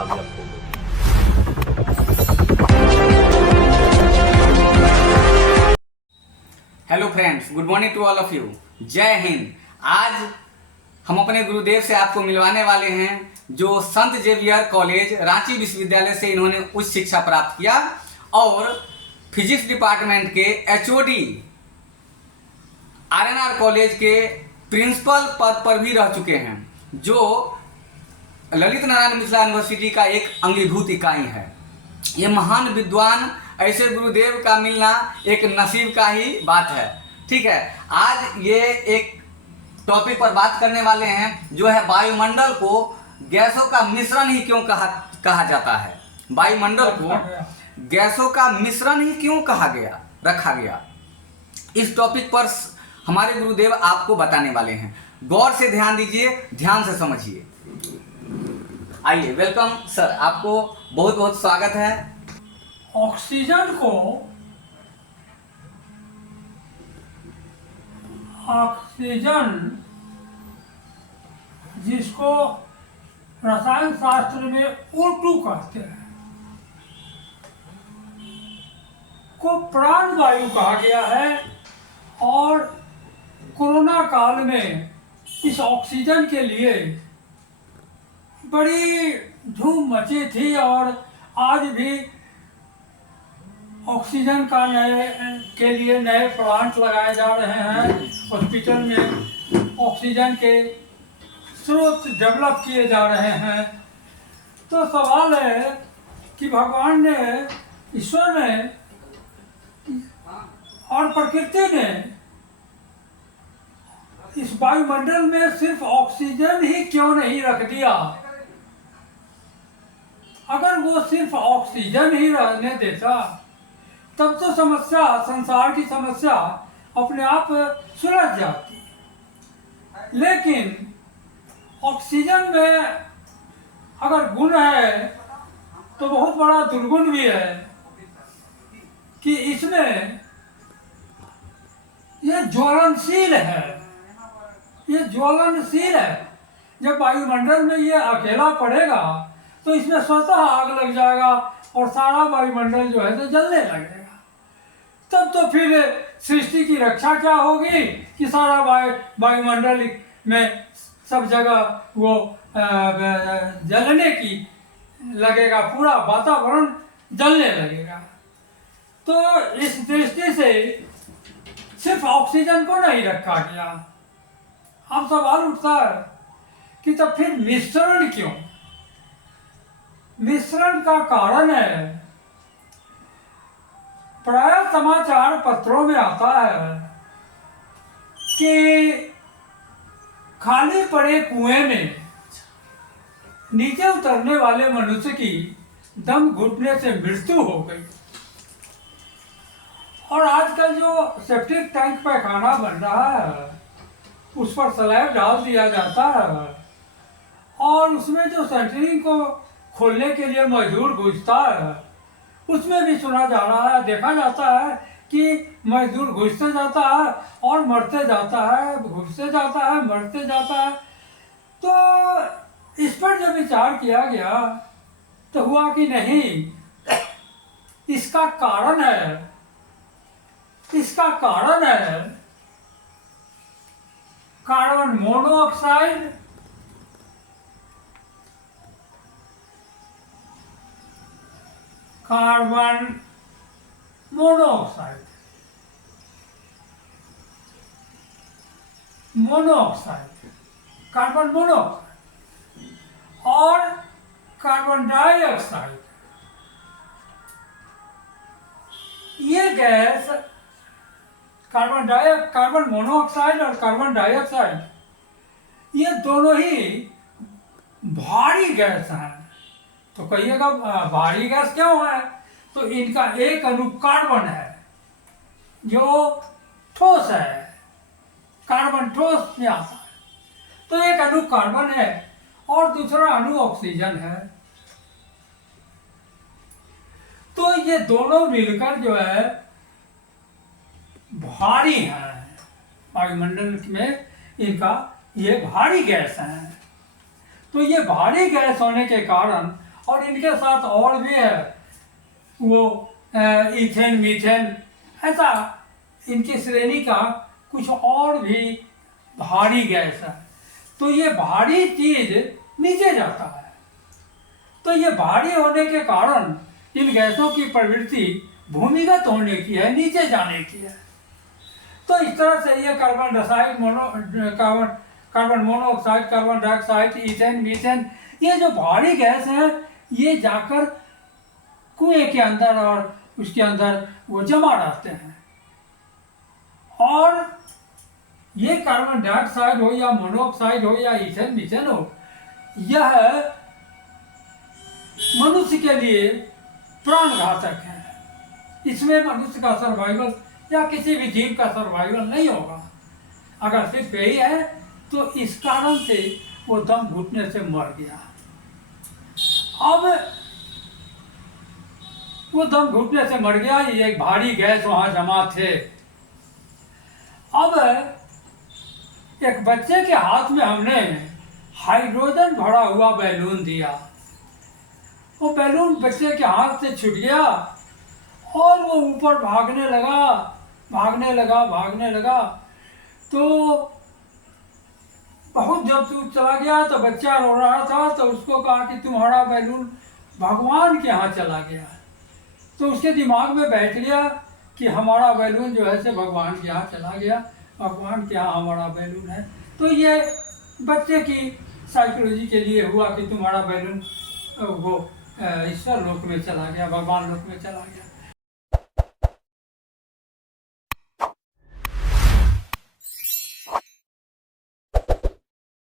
अभी आपको hello friends, good morning to all of you. जय हिंद। आज हम अपने गुरुदेव से आपको मिलवाने वाले हैं, जो संत जेवियर कॉलेज रांची विश्वविद्यालय से इन्होंने उच्च शिक्षा प्राप्त किया और फिजिक्स डिपार्टमेंट के एचओडी आरएनआर कॉलेज के प्रिंसिपल पद पर भी रह चुके हैं, जो ललित नारायण मिथिला यूनिवर्सिटी का एक अंगीभूत इकाई है। ये महान विद्वान, ऐसे गुरुदेव का मिलना एक नसीब का ही बात है। ठीक है, आज ये एक टॉपिक पर बात करने वाले हैं, जो है वायुमंडल को गैसों का मिश्रण ही क्यों कहा जाता है। वायुमंडल को गैसों का मिश्रण ही क्यों रखा गया। इस टॉपिक पर हमारे गुरुदेव आपको बताने वाले हैं। गौर से ध्यान दीजिए, ध्यान से समझिए। आइए, वेलकम सर, आपको बहुत बहुत स्वागत है। ऑक्सीजन को जिसको रसायन शास्त्र में O2 कहते हैं, को प्राण वायु कहा गया है। और कोरोना काल में इस ऑक्सीजन के लिए बड़ी धूम मची थी और आज भी ऑक्सीजन के लिए नए प्लांट लगाए जा रहे हैं। हॉस्पिटल में ऑक्सीजन के स्रोत डेवलप किए जा रहे हैं। तो सवाल है कि भगवान ने, ईश्वर ने और प्रकृति ने इस वायुमंडल में सिर्फ ऑक्सीजन ही क्यों नहीं रख दिया। अगर वो सिर्फ ऑक्सीजन ही रहने देता तब तो संसार की समस्या अपने आप सुलझ जाती। लेकिन ऑक्सीजन में अगर गुण है तो बहुत बड़ा दुर्गुण भी है कि इसमें ये ज्वलनशील है। जब वायुमंडल में ये अकेला पड़ेगा तो इसमें स्वतः आग लग जाएगा और सारा वायुमंडल जो है तो जलने लगेगा। तब तो फिर सृष्टि की रक्षा क्या होगी कि सारा वायुमंडल में सब जगह वो जलने की लगेगा, पूरा वातावरण जलने लगेगा। तो इस दृष्टि से सिर्फ ऑक्सीजन को नहीं रखा गया। अब सवाल उठता है कि तब फिर मिश्रण क्यों। मिश्रण का कारण है, प्राय समाचार पत्रों में आता है कि खाली पड़े कुएं में नीचे उतरने वाले मनुष्य की दम घुटने से मृत्यु हो गई। और आजकल जो सेप्टिक टैंक पैखाना बन रहा है उस पर स्लैब डाल दिया जाता है और उसमें जो सेंटरिंग को खोलने के लिए मजदूर घुसता है, उसमें भी सुना जा रहा है, देखा जाता है कि मजदूर घुसते जाता है और मरते जाता है, घुसते जाता है, मरते जाता है। तो इस पर जब विचार किया गया तो हुआ कि नहीं, इसका कारण है कार्बन मोनोऑक्साइड, कार्बन मोनोऑक्साइड और कार्बन डाइऑक्साइड। ये गैस कार्बन मोनोऑक्साइड और कार्बन डाइऑक्साइड, ये दोनों ही भारी गैस हैं। तो कहिएगा भारी गैस क्यों है, तो इनका एक अणु कार्बन है जो ठोस है, कार्बन ठोस में आता है। तो एक अणु कार्बन है और दूसरा अणु ऑक्सीजन है। तो ये दोनों मिलकर जो है भारी है, वायुमंडल में इनका ये भारी गैस है। तो ये भारी गैस होने के कारण और इनके साथ और भी है वो इथेन मीथेन, ऐसा इनकी श्रेणी का कुछ और भी भारी गैस है। तो ये भारी चीज नीचे जाता है, तो ये भारी होने के कारण इन गैसों की प्रवृत्ति भूमिगत होने की है, नीचे जाने की है। तो इस तरह से ये carbon dioxide carbon monoxide, carbon dioxide, ethane methane, ये जो भारी गैस है ये जाकर कुएं के अंदर और उसके अंदर वो जमा रहते हैं। और ये कार्बन डाइऑक्साइड हो या मोनोऑक्साइड हो या इथेन मीथेन हो, यह मनुष्य के लिए प्राण घातक है। इसमें मनुष्य का सर्वाइवल या किसी भी जीव का सर्वाइवल नहीं होगा। अगर सिर्फ यही है तो इस कारण से वो दम घुटने से मर गया। अब वो दम घुटने से मर गया, ये एक भारी गैस वहां जमा थे। अब एक बच्चे के हाथ में हमने हाइड्रोजन भरा हुआ बैलून दिया। वो बैलून बच्चे के हाथ से छूट गया और वो ऊपर भागने लगा। तो बहुत जब दूर चला गया तो बच्चा रो रहा था, तो उसको कहा कि तुम्हारा बैलून भगवान के यहाँ चला गया। तो उसके दिमाग में बैठ गया कि हमारा बैलून जो है से भगवान के यहाँ चला गया, भगवान के यहाँ हमारा बैलून है। तो ये बच्चे की साइकोलॉजी के लिए हुआ कि तुम्हारा बैलून वो ईश्वर लोक में चला गया, भगवान लोक में चला गया।